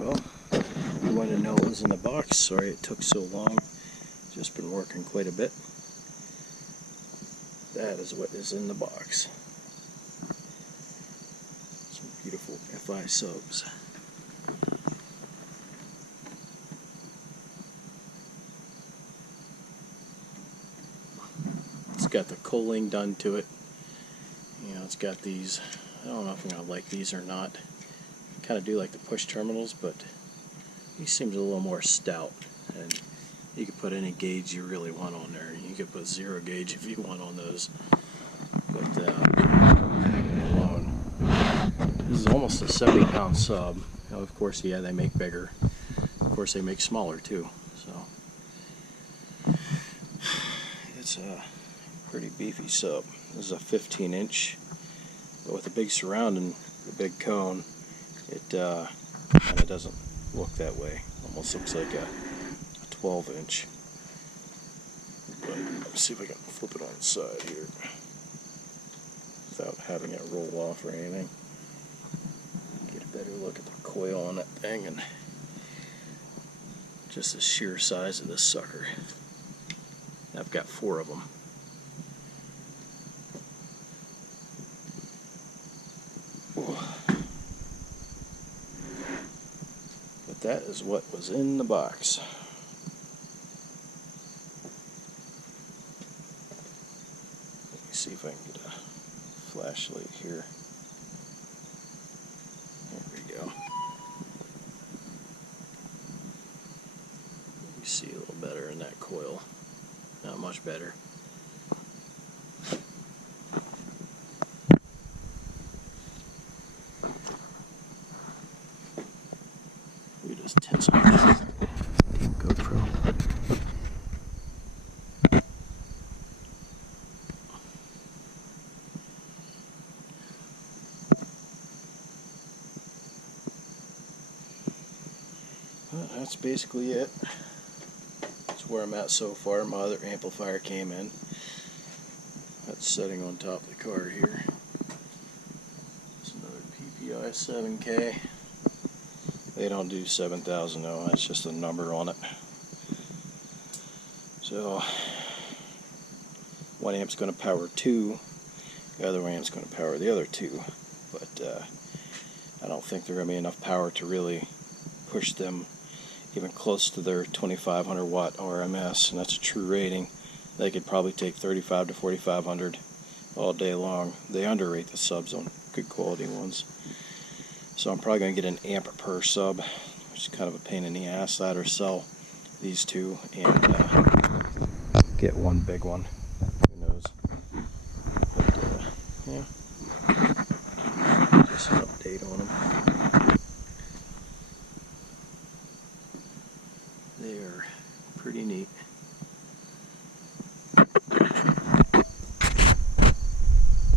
Well, you want to know what was in the box. Sorry it took so long. Just been working quite a bit. That is what is in the box. Some beautiful FI subs. It's got the culling done to it. You know, it's got these, I don't know if I'm going to like these or not. Kind of do like the push terminals, but these seems a little more stout, and you can put any gauge you really want on there. You could put 0 gauge if you want on those, but alone, this is almost a 70-pound sub. You know, of course, yeah, they make bigger. Of course, they make smaller too. So it's a pretty beefy sub. This is a 15-inch, but with a big surround and the big cone, it kind of doesn't look that way. Almost looks like a 12-inch. But let's see if I can flip it on the side here without having it roll off or anything. Get a better look at the coil on that thing and just the sheer size of this sucker. I've got 4 of them. But that is what was in the box. Let me see if I can get a flashlight here. There we go. You see a little better in that coil. Not much better. We just tense on this GoPro. Well, that's basically it. That's where I'm at so far. My other amplifier came in. That's sitting on top of the car here. It's another PPI 7K. They don't do 7,000 though, that's just a number on it. So, one amp's going to power 2, the other amp's going to power the other 2. But I don't think they're going to be enough power to really push them even close to their 2500 watt RMS, and that's a true rating. They could probably take 35 to 4500 all day long. They underrate the subs on good quality ones. So I'm probably going to get an amp per sub, which is kind of a pain in the ass. That or sell these 2 and get one big one. Who knows? But yeah, just an update on them. They are pretty neat.